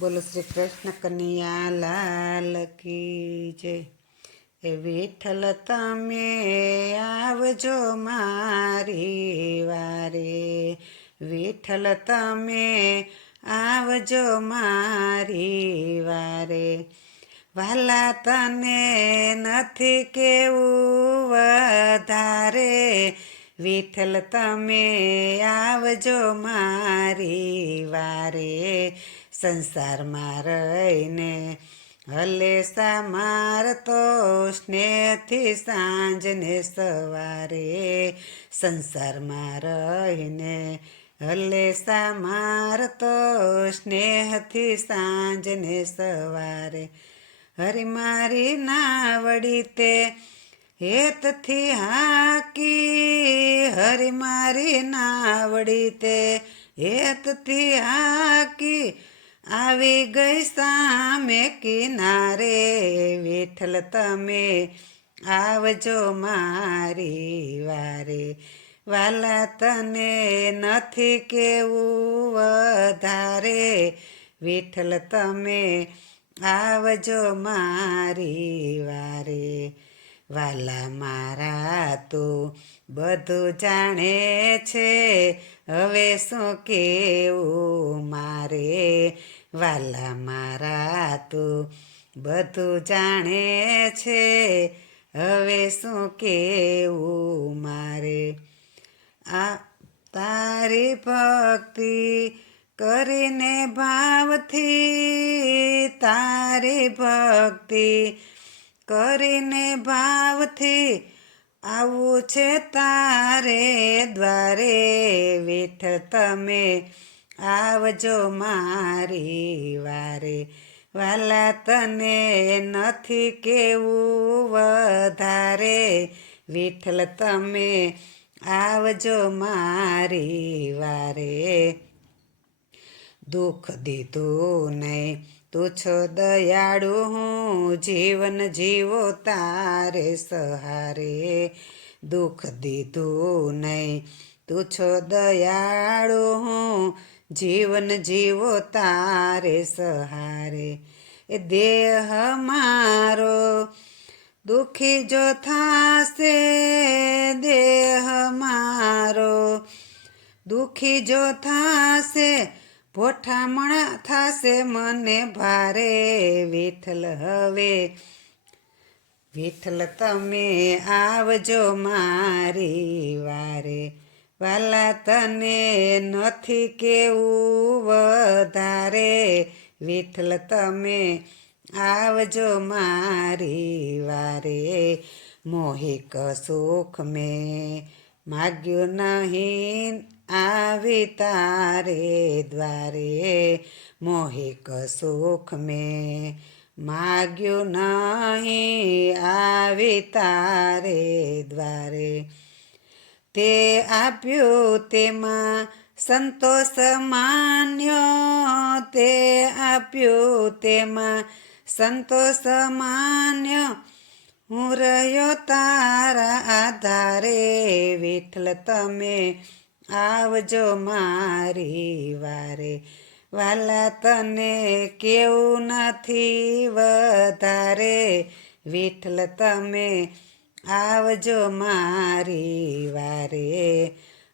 બોલો શ્રી કૃષ્ણ કનૈયા લાલ કી જય. એ વિઠ્ઠલ તમે આવજો મારી વારે, વિઠ્ઠલ તમે આવજો મારી વારે. વાલા તને નથી કેવું વધારે, વિઠ્ઠલ તમે આવજો મારી વારે. સંસારમાં રહીને હલેસા મારતો સ્નેહથી સાંજને સવારે, સંસારમાં રહીને હલેસા મારતો સ્નેહથી સાંજને સવારે. હરી મારી નાવડી તે હેતથી હાકી, હરી મારી નાવડી તે હેતથી હાકી, આવી ગઈ સામે કિનારે, વિઠ્ઠલ તમે આવજો મારી વારે. વાલા તને નથી કેવું વધારે, વિઠ્ઠલ તમે આવજો મારી વારે. વાલા મારા તું બધું જાણે છે, હવે શું કેવું મારે. વાલા મારા તું બધું જાણે છે, હવે શું કેવું મારે. આ તારી ભક્તિ કરીને ભાવથી, તારી ભક્તિ કરીને ભાવથી આવું છે તારે દ્વારે, વિઠ્ઠલ તમે આવજો મારી વારે. વાલા તને નથી કેવું વધારે, વિઠ્ઠલ તમે આવજો મારી વારે. દુઃખ દીધું નહીં તું છો દયાળુ, હું જીવન જીવો તારે સહારે. દુઃખ દીધું નહીં તું છો દયાળુ, હું જીવન જીવો તારે સહારે. એ દેહ મારો દુઃખી જો થાશે, દેહ મારો દુઃખી જો થાશે, ભોઠામણ થાશે મને ભારે, વિઠ્ઠલ હવે વિઠ્ઠલ તમે આવજો મારી વારે. વાલા તને નથી કેવું વધારે, વિઠ્ઠલ તમે આવજો મારી વારે. મોહિક સુખ મેં માગ્યું નહીં આવી તારે દ્વારે, મોહિક સુખ મેં માગ્યું નહીં આવી તારે દ્વારે. તે આપ્યું તેમાં સંતોષ માન્યો, તે આપ્યું તેમાં સંતોષ માન્યો, હું રહ્યો તારા આધારે, વિઠ્ઠલ તમે આવજો મારી વારે. વાલા તને કેવું નથી વધારે, વિઠ્ઠલ તમે આવજો મારી વારે.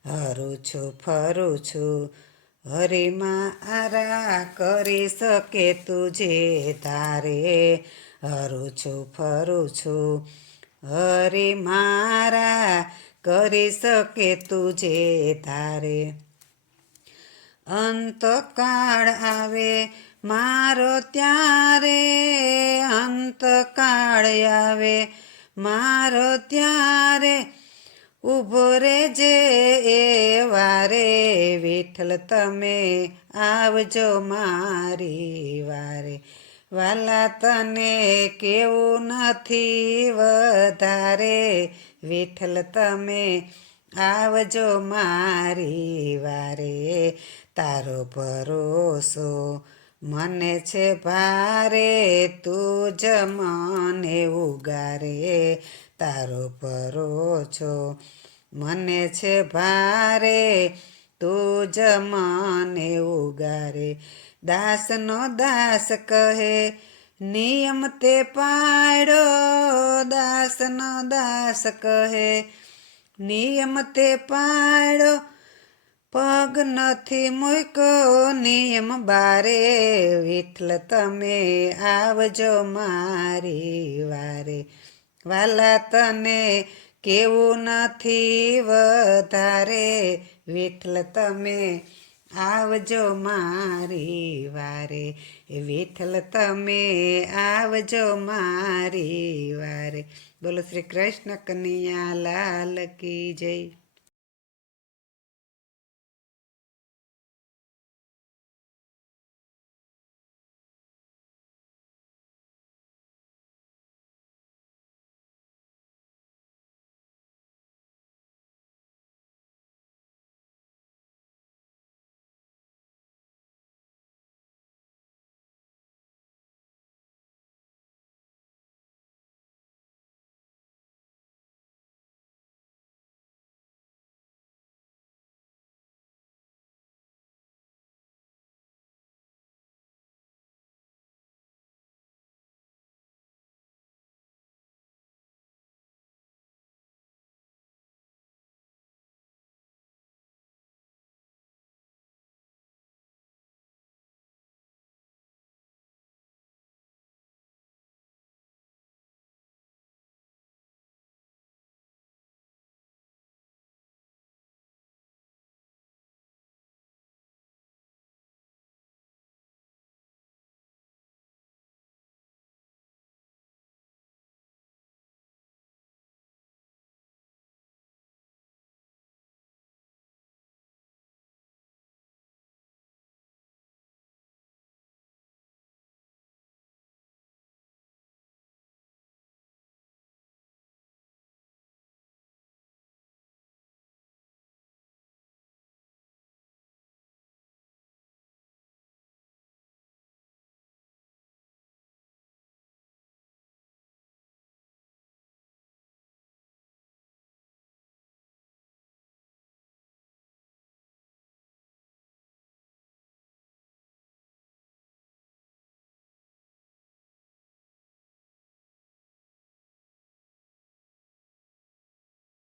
હરું છું ફરું છું હરી મારા, કરી શકે તુજે ધારે. હરું છું ફરું છું હરી મારા, કરી શકે તુજે ધારે. અંતકાળ આવે મારો ત્યારે, અંતકાળ આવે મારો ત્યારે, ઊભો રેજે એ વારે, વિઠ્ઠલ તમે આવજો મારી વારે. વાલા તને કેવું નથી વધારે, વિઠ્ઠલ તમે આવજો મારી વારે. તારો ભરોસો મને છે ભારે, તું જ મને ઉગારે. તારો ભરોસો મને છે ભારે, તું જ મને ઉગારે. દાસનો દાસ કહે નિયમ તે પાડ્યો, દાસનો દાસ કહે નિયમ તે પાડ્યો, પગ નથી મૂક્યો નિયમ બારે, વિઠ્ઠલ તમે આવજો મારી વારે. વાલા તને કેવું નથી વધારે, વિઠ્ઠલ તમે આવજો મારી વારે, વિઠ્ઠલ તમે આવજો મારી વારે. બોલો શ્રી કૃષ્ણ કનૈયા લાલ કી જય.